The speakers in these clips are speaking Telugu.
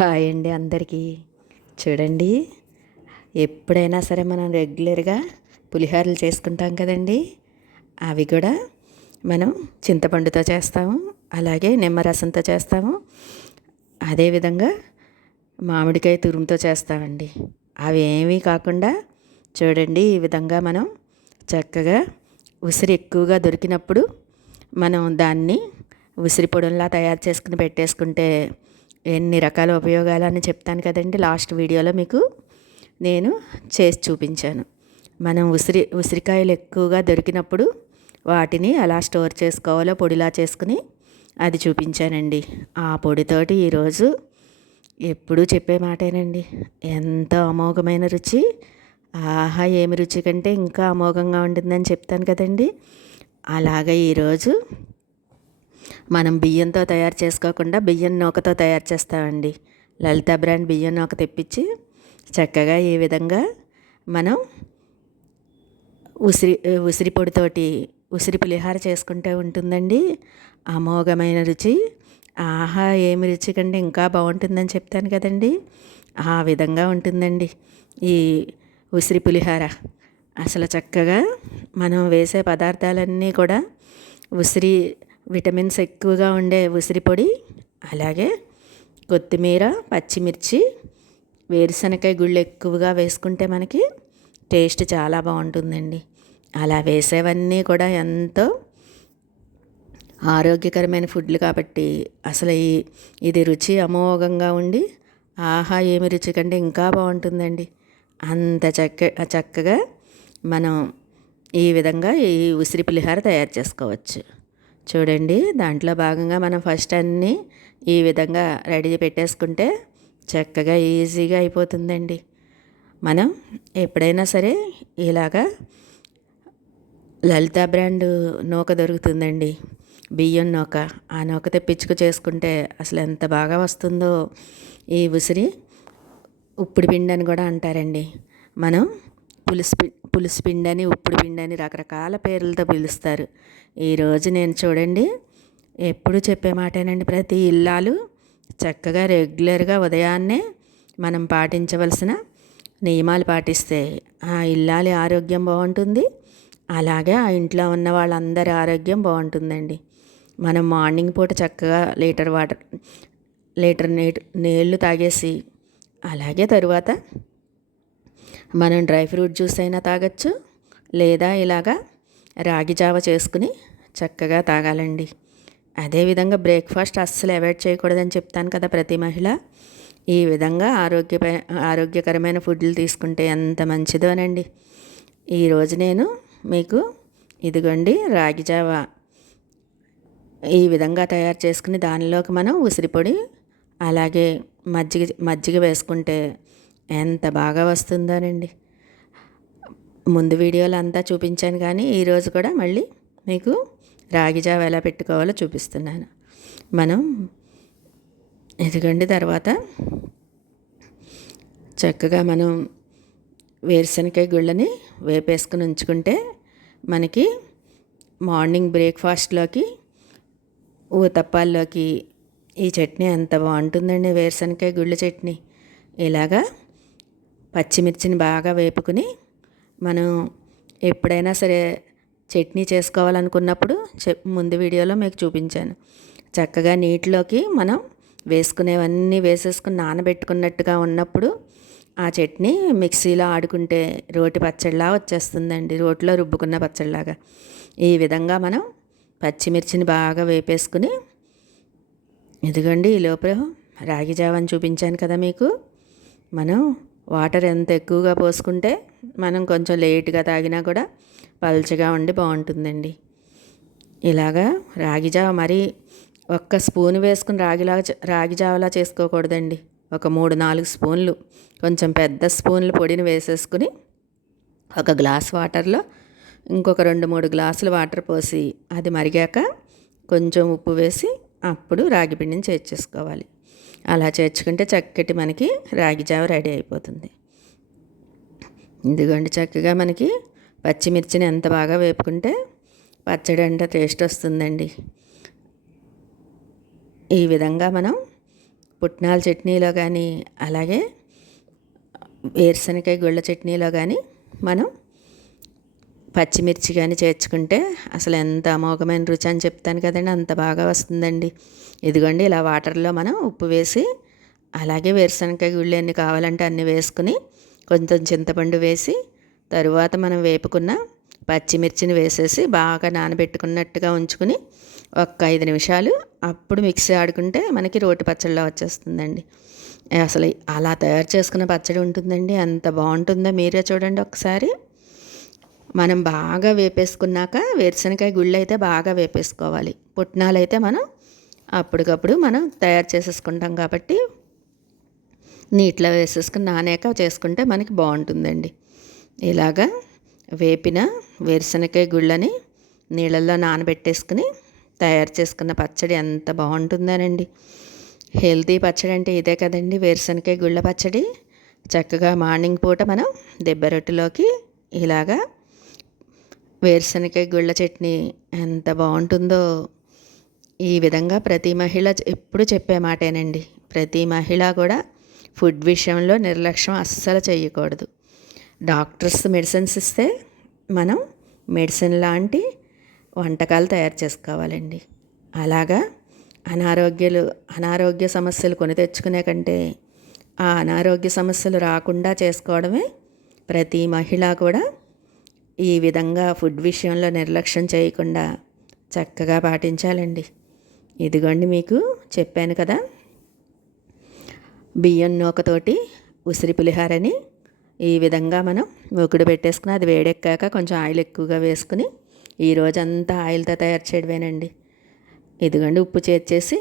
హాయ్ అండి అందరికీ. చూడండి, ఎప్పుడైనా సరే మనం రెగ్యులర్గా పులిహోరలు చేసుకుంటాం కదండి. అవి కూడా మనం చింతపండుతో చేస్తాము, అలాగే నిమ్మరసంతో చేస్తాము, అదేవిధంగా మామిడికాయ తురుముతో చేస్తామండి. అవి ఏమీ కాకుండా చూడండి, ఈ విధంగా మనం చక్కగా ఉసిరి ఎక్కువగా దొరికినప్పుడు మనం దాన్ని ఉసిరి పొడుల్లా తయారు చేసుకుని పెట్టేసుకుంటే ఎన్ని రకాల ఉపయోగాలని చెప్తాను కదండి. లాస్ట్ వీడియోలో మీకు నేను చేసి చూపించాను. మనం ఉసిరికాయలు ఎక్కువగా దొరికినప్పుడు వాటిని అలా స్టోర్ చేసుకోవాలో పొడిలా చేసుకుని అది చూపించానండి. ఆ పొడితోటి ఈరోజు ఎప్పుడూ చెప్పే మాటేనండి, ఎంతో అమోఘమైన రుచి. ఆహా, ఏమి రుచి కంటే ఇంకా అమోఘంగా ఉంటుందని చెప్తాను కదండి. అలాగే ఈరోజు మనం బియ్యంతో తయారు చేసుకోకుండా బియ్యం నూకతో తయారు చేస్తామండి. లలిత బ్రాండ్ బియ్యం నూక తెప్పించి చక్కగా ఈ విధంగా మనం ఉసిరి పొడితోటి ఉసిరి పులిహార చేసుకుంటే ఉంటుందండి అమోఘమైన రుచి. ఆహా, ఏమి రుచి కంటే ఇంకా బాగుంటుందని చెప్తాను కదండి. ఆ విధంగా ఉంటుందండి ఈ ఉసిరి పులిహార. అసలు చక్కగా మనం వేసే పదార్థాలన్నీ కూడా ఉసిరి విటమిన్స్ ఎక్కువగా ఉండే ఉసిరి పొడి, అలాగే కొత్తిమీర, పచ్చిమిర్చి, వేరుశనగకాయ గుళ్ళు ఎక్కువగా వేసుకుంటే మనకి టేస్ట్ చాలా బాగుంటుందండి. అలా వేసేవన్నీ కూడా ఎంతో ఆరోగ్యకరమైన ఫుడ్లు కాబట్టి అసలు ఇది రుచి అమోఘంగా ఉండి ఆహా, ఏమి రుచి కంటే ఇంకా బాగుంటుందండి. అంత చక్కగా మనం ఈ విధంగా ఈ ఉసిరి పులిహార తయారు చేసుకోవచ్చు. చూడండి, దాంట్లో భాగంగా మనం ఫస్ట్ అన్నీ ఈ విధంగా రెడీ పెట్టేసుకుంటే చక్కగా ఈజీగా అయిపోతుందండి. మనం ఎప్పుడైనా సరే ఇలాగా లలిత బ్రాండ్ నూక దొరుకుతుందండి, బియ్యం నూక. ఆ నూక తెప్పించుకు చేసుకుంటే అసలు ఎంత బాగా వస్తుందో. ఈ ఉసిరి ఉప్పుడు పిండి అని కూడా అంటారండి. మనం పులుసు పిండి అని, ఉప్పుడు పిండి అని రకరకాల పేర్లతో పిలుస్తారు. ఈరోజు నేను చూడండి, ఎప్పుడు చెప్పే మాటేనండి, ప్రతి ఇల్లాలు చక్కగా రెగ్యులర్గా ఉదయాన్నే మనం పాటించవలసిన నియమాలు పాటిస్తే ఆ ఇల్లాలి ఆరోగ్యం బాగుంటుంది, అలాగే ఆ ఇంట్లో ఉన్న వాళ్ళందరి ఆరోగ్యం బాగుంటుందండి. మనం మార్నింగ్ పూట చక్కగా లీటర్ నీళ్ళు తాగేసి, అలాగే తరువాత మనం డ్రై ఫ్రూట్ జ్యూస్ అయినా తాగొచ్చు, లేదా ఇలాగా రాగి జావ చేసుకుని చక్కగా తాగాలండి. అదేవిధంగా బ్రేక్ఫాస్ట్ అస్సలు అవాయిడ్ చేయకూడదని చెప్తాను కదా ప్రతి మహిళ. ఈ విధంగా ఆరోగ్యకరమైన ఫుడ్లు తీసుకుంటే ఎంత మంచిదోనండి. ఈరోజు నేను మీకు ఇదిగోండి రాగి జావ ఈ విధంగా తయారు చేసుకుని దానిలోకి మనం ఉసిరిపొడి అలాగే మజ్జిగ వేసుకుంటే ఎంత బాగా వస్తుందోనండి. ముందు వీడియోలో అంతా చూపించాను, కానీ ఈరోజు కూడా మళ్ళీ మీకు రాగి జావ ఎలా పెట్టుకోవాలో చూపిస్తున్నాను. మనం ఎదుగండి తర్వాత చక్కగా మనం వేరుశనగకాయ గుళ్ళని వేపేసుకుని ఉంచుకుంటే మనకి మార్నింగ్ బ్రేక్ఫాస్ట్లోకి, ఊతప్పాల్లోకి ఈ చట్నీ ఎంత బాగుంటుందండి, వేరుశనగకాయ గుళ్ళ చట్నీ. ఇలాగా పచ్చిమిర్చిని బాగా వేపుకుని మనం ఎప్పుడైనా సరే చట్నీ చేసుకోవాలనుకున్నప్పుడు ముందు వీడియోలో మీకు చూపించాను. చక్కగా నీటిలోకి మనం వేసుకునేవన్నీ వేసేసుకుని నానబెట్టుకున్నట్టుగా ఉన్నప్పుడు ఆ చట్నీ మిక్సీలో ఆడుకుంటే రోటి పచ్చడిలా వచ్చేస్తుందండి, రోటిలో రుబ్బుకున్న పచ్చడిలాగా. ఈ విధంగా మనం పచ్చిమిర్చిని బాగా వేపేసుకుని, ఇదిగోండి ఈ లోపల రాగి జావని చూపించాను కదా మీకు. మనం వాటర్ ఎంత ఎక్కువగా పోసుకుంటే మనం కొంచెం లేట్గా తాగినా కూడా పల్చగా ఉండి బాగుంటుందండి. ఇలాగా రాగి జావ మరి ఒక్క స్పూన్ వేసుకుని రాగి జావలా చేసుకోకూడదండి. ఒక 3-4 స్పూన్లు, కొంచెం పెద్ద స్పూన్లు పొడిని వేసేసుకుని ఒక గ్లాస్ వాటర్లో ఇంకొక 2-3 గ్లాసులు వాటర్ పోసి అది మరిగాక కొంచెం ఉప్పు వేసి అప్పుడు రాగి పిండిని చేర్చేసుకోవాలి. అలా చేర్చుకుంటే చక్కటి మనకి రాగి జావ రెడీ అయిపోతుంది. ఇదిగోండి, చక్కగా మనకి పచ్చిమిర్చిని ఎంత బాగా వేపుకుంటే పచ్చడి అంటే టేస్ట్ వస్తుందండి. ఈ విధంగా మనం పుట్నాల చట్నీలో కానీ అలాగే వేరుశనగకాయ గుళ్ళ చట్నీలో కానీ మనం పచ్చిమిర్చి కానీ చేర్చుకుంటే అసలు ఎంత అమోఘమైన రుచి అని చెప్తాను కదండి, అంత బాగా వస్తుందండి. ఇదిగోండి ఇలా వాటర్లో మనం ఉప్పు వేసి అలాగే వేరుశనగకాయ గుళ్ళు ఎన్ని కావాలంటే అన్ని వేసుకుని కొంచెం చింతపండు వేసి తరువాత మనం వేపుకున్న పచ్చిమిర్చిని వేసేసి బాగా నానబెట్టుకున్నట్టుగా ఉంచుకుని ఒక్క 5 నిమిషాలు అప్పుడు మిక్సీ ఆడుకుంటే మనకి రోటి పచ్చడిలా వచ్చేస్తుందండి. అసలు అలా తయారు చేసుకున్న పచ్చడి ఉంటుందండి, అంత బాగుంటుందో మీరే చూడండి ఒకసారి. మనం బాగా వేపేసుకున్నాక వేరుశనగకాయ గుళ్ళు అయితే బాగా వేపేసుకోవాలి. పుట్నాలు అయితే మనం అప్పటికప్పుడు మనం తయారు చేసేసుకుంటాం కాబట్టి నీటిలో వేసేసుకుని నానాక చేసుకుంటే మనకి బాగుంటుందండి. ఇలాగా వేపిన వేరుశనగకాయ గుళ్ళని నీళ్ళల్లో నానబెట్టేసుకుని తయారు చేసుకున్న పచ్చడి ఎంత బాగుంటుందోనండి. హెల్తీ పచ్చడి అంటే ఇదే కదండి, వేరుశనగకాయ గుళ్ళ పచ్చడి. చక్కగా మార్నింగ్ పూట మనం దెబ్బ రొట్టెలోకి ఇలాగా వేరుశనగకాయ గుళ్ళ చట్నీ ఎంత బాగుంటుందో. ఈ విధంగా ప్రతి మహిళ ఎప్పుడు చెప్పే మాటేనండి. ప్రతి మహిళ కూడా ఫుడ్ విషయంలో నిర్లక్ష్యం అస్సలు చేయకూడదు. డాక్టర్స్ మెడిసిన్స్ ఇస్తే మనం మెడిసిన్ లాంటి వంటకాలు తయారు చేసుకోవాలండి. అలాగా అనారోగ్య సమస్యలు కొని తెచ్చుకునే కంటే ఆ అనారోగ్య సమస్యలు రాకుండా చేసుకోవడమే ప్రతి మహిళ కూడా ఈ విధంగా ఫుడ్ విషయంలో నిర్లక్ష్యం చేయకుండా చక్కగా పాటించాలండి. ఇదిగోండి మీకు చెప్పాను కదా, బియ్యం నూకతోటి ఉసిరి పులిహారని ఈ విధంగా మనం మూకుడు పెట్టేసుకుని అది వేడెక్కాక కొంచెం ఆయిల్ ఎక్కువగా వేసుకుని ఈ రోజంతా ఆయిల్తో తయారు చేయడమేనండి. ఇదిగోండి ఉప్పు చేర్చేసి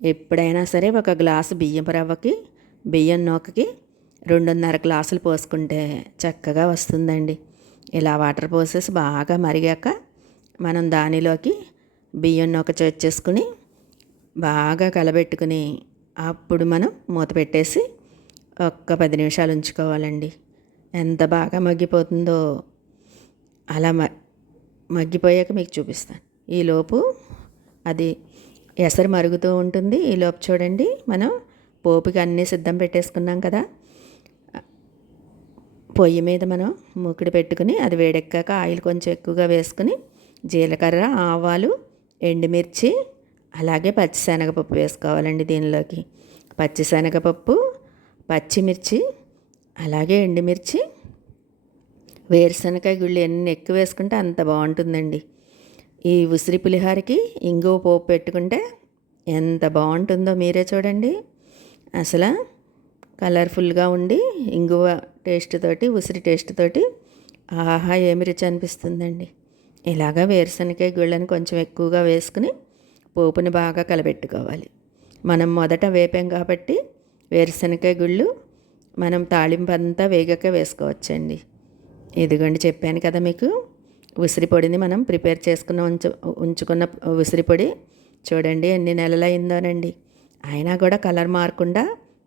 ఎప్పుడైనా సరే ఒక గ్లాసు బియ్యం రవ్వకి బియ్యం నూకకి 2.5 గ్లాసులు పోసుకుంటే చక్కగా వస్తుందండి. ఇలా వాటర్ పోసేసి బాగా మరిగాక మనం దానిలోకి బియ్యం నూక చేర్చేసుకుని బాగా కలబెట్టుకుని అప్పుడు మనం మూత పెట్టేసి ఒక్క 10 నిమిషాలు ఉంచుకోవాలండి. ఎంత బాగా మగ్గిపోతుందో. అలా మగ్గిపోయాక మీకు చూపిస్తాను. ఈలోపు అది ఎసరు మరుగుతూ ఉంటుంది. ఈలోపు చూడండి, మనం పోపుకి అన్నీ సిద్ధం పెట్టేసుకున్నాం కదా. పొయ్యి మీద మనం మూకుడు పెట్టుకుని అది వేడెక్కాక ఆయిల్ కొంచెం ఎక్కువగా వేసుకుని జీలకర్ర, ఆవాలు, ఎండుమిర్చి అలాగే పచ్చిశనగపప్పు వేసుకోవాలండి. దీనిలోకి పచ్చిశనగపప్పు, పచ్చిమిర్చి అలాగే ఎండుమిర్చి, వేరుశనగకాయ గుళ్ళు ఎన్ని ఎక్కువ వేసుకుంటే అంత బాగుంటుందండి. ఈ ఉసిరి పులిహారకి ఇంగువ పోపు పెట్టుకుంటే ఎంత బాగుంటుందో మీరే చూడండి. అసలు కలర్ఫుల్గా ఉండి ఇంగువ టేస్ట్ తోటి ఉసిరి టేస్ట్ తోటి ఆహా ఏమి రుచి అనిపిస్తుందండి. ఇలాగా వేరుశనగకాయ గుళ్ళని కొంచెం ఎక్కువగా వేసుకుని పోపుని బాగా కలబెట్టుకోవాలి. మనం మొదట వేపాం కాబట్టి వేరుశనగకాయ గుళ్ళు మనం తాళింపు అంతా వేగాక వేసుకోవచ్చండి. ఇదిగోండి చెప్పాను కదా మీకు, ఉసిరి పొడిని మనం ప్రిపేర్ చేసుకున్న ఉంచుకున్న ఉసిరి పొడి చూడండి ఎన్ని నెలలైందోనండి. అయినా కూడా కలర్ మారకుండా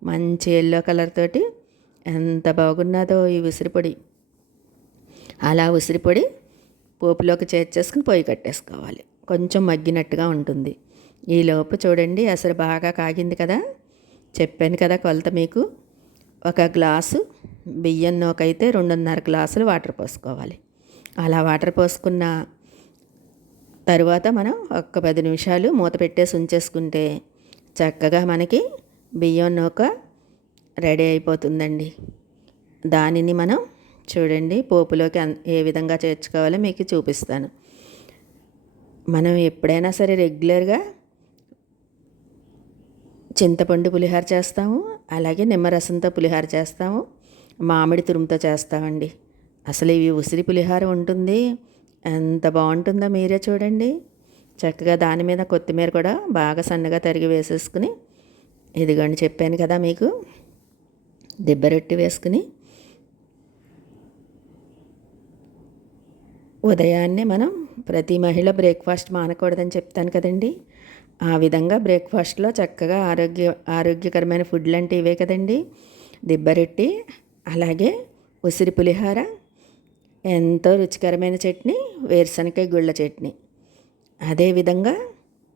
మంచి ఎల్లో కలర్ తోటి ఎంత బాగున్నదో ఈ ఉసిరి పొడి. అలా ఉసిరి పొడి పోపులోకి చేర్చేసుకుని పొయ్యి కట్టేసుకోవాలి. కొంచెం మగ్గినట్టుగా ఉంటుంది. ఈలోపు చూడండి అసలు బాగా కాగింది కదా. చెప్పాను కదా కొలత మీకు. ఒక గ్లాసు బియ్యం నూకైతే 2.5 గ్లాసులు వాటర్ పోసుకోవాలి. అలా వాటర్ పోసుకున్న తరువాత మనం ఒక్క 10 నిమిషాలు మూత పెట్టేసి ఉంచేసుకుంటే చక్కగా మనకి బియ్యం నూక రెడీ అయిపోతుందండి. దానిని మనం చూడండి పోపులోకి ఏ విధంగా చేర్చుకోవాలో మీకు చూపిస్తాను. మనం ఎప్పుడైనా సరే రెగ్యులర్గా చింతపండు పులిహార చేస్తాము, అలాగే నిమ్మరసంతో పులిహార చేస్తాము, మామిడి తురుముతో చేస్తామండి. అసలు ఇవి ఉసిరి పులిహార ఉంటుంది, ఎంత బాగుంటుందో మీరే చూడండి. చక్కగా దాని మీద కొత్తిమీర కూడా బాగా సన్నగా తరిగి వేసేసుకుని ఇదిగోండి చెప్పాను కదా మీకు, దిబ్బ రొట్టె వేసుకుని ఉదయాన్నే మనం ప్రతి మహిళ బ్రేక్ఫాస్ట్ మానకూడదని చెప్తాను కదండి. ఆ విధంగా బ్రేక్ఫాస్ట్లో చక్కగా ఆరోగ్యకరమైన ఫుడ్లు అంటే ఇవే కదండి. దిబ్బ రొట్టె అలాగే ఉసిరి పులిహార, ఎంతో రుచికరమైన చట్నీ వేరుశనగకాయ గుళ్ళ చట్నీ. అదేవిధంగా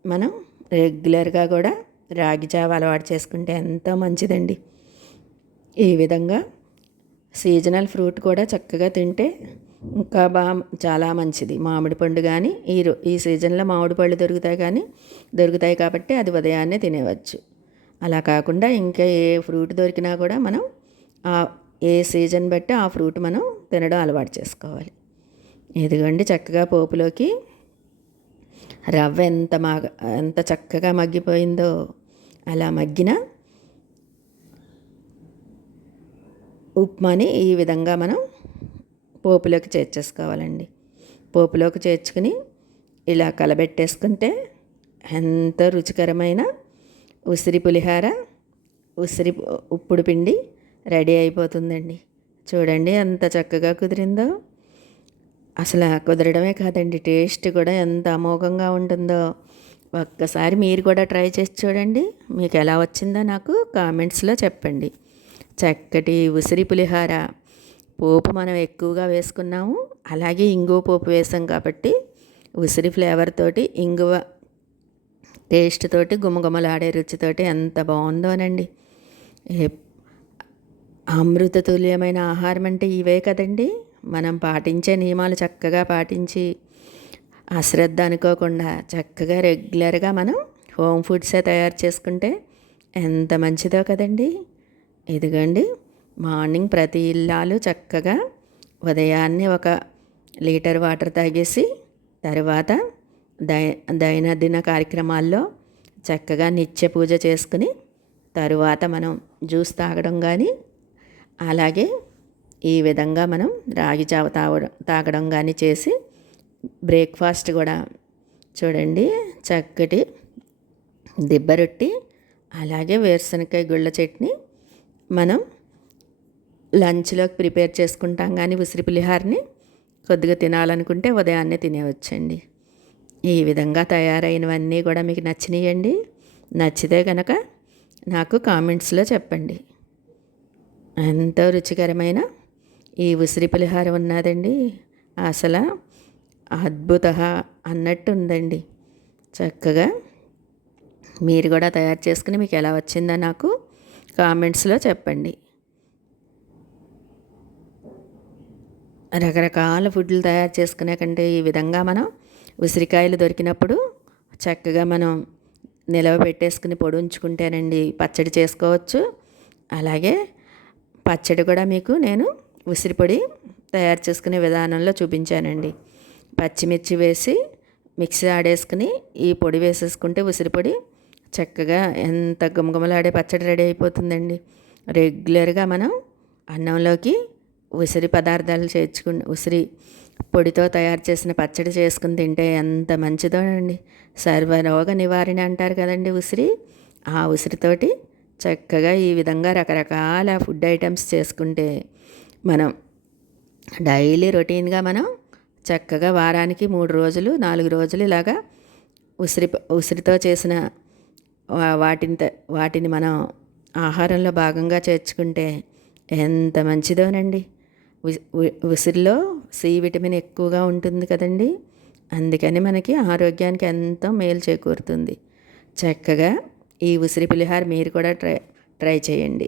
మనం రెగ్యులర్గా కూడా రాగి జావ అలవాటు చేసుకుంటే ఎంతో మంచిదండి. ఈ విధంగా సీజనల్ ఫ్రూట్ కూడా చక్కగా తింటే ఇంకా చాలా మంచిది. మామిడి పండు కానీ ఈ సీజన్లో మామిడి పళ్ళు దొరుకుతాయి కాబట్టి అది ఉదయాన్నే తినేవచ్చు. అలా కాకుండా ఇంకా ఏ ఫ్రూట్ దొరికినా కూడా మనం ఏ సీజన్ బట్టి ఆ ఫ్రూట్ మనం తినడం అలవాటు చేసుకోవాలి. ఇదిగోండి చక్కగా పోపులోకి రవ్వ ఎంత చక్కగా మగ్గిపోయిందో, అలా మగ్గిన ఉప్మాని ఈ విధంగా మనం పోపులోకి చేర్చేసుకోవాలండి. పోపులోకి చేర్చుకుని ఇలా కలబెట్టేసుకుంటే ఎంతో రుచికరమైన ఉసిరి పులిహార, ఉసిరి ఉప్పుడు పిండి రెడీ అయిపోతుందండి. చూడండి ఎంత చక్కగా కుదిరిందో. అసలు కుదరడమే కాదండి, టేస్ట్ కూడా ఎంత అమోఘంగా ఉంటుందో. ఒక్కసారి మీరు కూడా ట్రై చేసి చూడండి. మీకు ఎలా వచ్చిందో నాకు కామెంట్స్లో చెప్పండి. చక్కటి ఉసిరి పులిహార పోపు మనం ఎక్కువగా వేసుకున్నాము, అలాగే ఇంగువ పోపు వేసాం కాబట్టి ఉసిరి ఫ్లేవర్ తోటి, ఇంగువ టేస్ట్ తోటి, గుమగుమలాడే రుచితోటి ఎంత బాగుందోనండి. అమృతతుల్యమైన ఆహారం అంటే ఇవే కదండి. మనం పాటించే నియమాలు చక్కగా పాటించి అశ్రద్ధ అనుకోకుండా చక్కగా రెగ్యులర్గా మనం హోమ్ ఫుడ్సే తయారు చేసుకుంటే ఎంత మంచిదో కదండి. ఇదిగోండి మార్నింగ్ ప్రతి ఇల్లాలు చక్కగా ఉదయాన్నే 1 లీటర్ వాటర్ తాగేసి తర్వాత దైనందిన కార్యక్రమాల్లో చక్కగా నిత్య పూజ చేసుకుని తరువాత మనం జ్యూస్ తాగడం కానీ, అలాగే ఈ విధంగా మనం రాగి జావ తాగడం కానీ చేసి బ్రేక్ఫాస్ట్ కూడా చూడండి చక్కటి దిబ్బ రొట్టి, అలాగే వేరుశనగకాయ గుళ్ళ చట్నీ మనం లంచ్లోకి ప్రిపేర్ చేసుకుంటాం. కానీ ఉసిరి పులిహారని కొద్దిగా తినాలనుకుంటే ఉదయాన్నే తినేవచ్చండి. ఈ విధంగా తయారైనవన్నీ కూడా మీకు నచ్చినాయండి. నచ్చితే కనుక నాకు కామెంట్స్లో చెప్పండి. ఎంతో రుచికరమైన ఈ ఉసిరి పులిహార ఉన్నదండి, అసలు అద్భుత అన్నట్టు ఉందండి. చక్కగా మీరు కూడా తయారు చేసుకుని మీకు ఎలా వచ్చిందో నాకు కామెంట్స్లో చెప్పండి. రకరకాల ఫుడ్లు తయారు చేసుకునే కంటే ఈ విధంగా మనం ఉసిరికాయలు దొరికినప్పుడు చక్కగా మనం నిలవ పెట్టేసుకుని పొడి ఉంచుకుంటేనండి పచ్చడి చేసుకోవచ్చు. అలాగే పచ్చడి కూడా మీకు నేను ఉసిరి పొడి తయారు చేసుకునే విధానంలో చూపించానండి. పచ్చిమిర్చి వేసి మిక్సీ ఆడేసుకుని ఈ పొడి వేసేసుకుంటే ఉసిరి పొడి చక్కగా ఎంత గుమగుమలాడే పచ్చడి రెడీ అయిపోతుందండి. రెగ్యులర్గా మనం అన్నంలోకి ఉసిరి పదార్థాలు ఉసిరి పొడితో తయారు చేసిన పచ్చడి చేసుకుని తింటే ఎంత మంచిదో అండి. సర్వరోగ నివారణ అంటారు కదండి ఉసిరి. ఆ ఉసిరితోటి చక్కగా ఈ విధంగా రకరకాల ఫుడ్ ఐటమ్స్ చేసుకుంటే మనం డైలీ రొటీన్గా మనం చక్కగా వారానికి 3 రోజులు 4 రోజులు ఇలాగా ఉసిరితో చేసిన వాటిని మనం ఆహారంలో భాగంగా చేర్చుకుంటే ఎంత మంచిదోనండి. ఉసిరిలో సి విటమిన్ ఎక్కువగా ఉంటుంది కదండి. అందుకని మనకి ఆరోగ్యానికి ఎంతో మేలు చేకూరుతుంది. చక్కగా ఈ ఉసిరి పులిహార మీరు కూడా ట్రై చేయండి.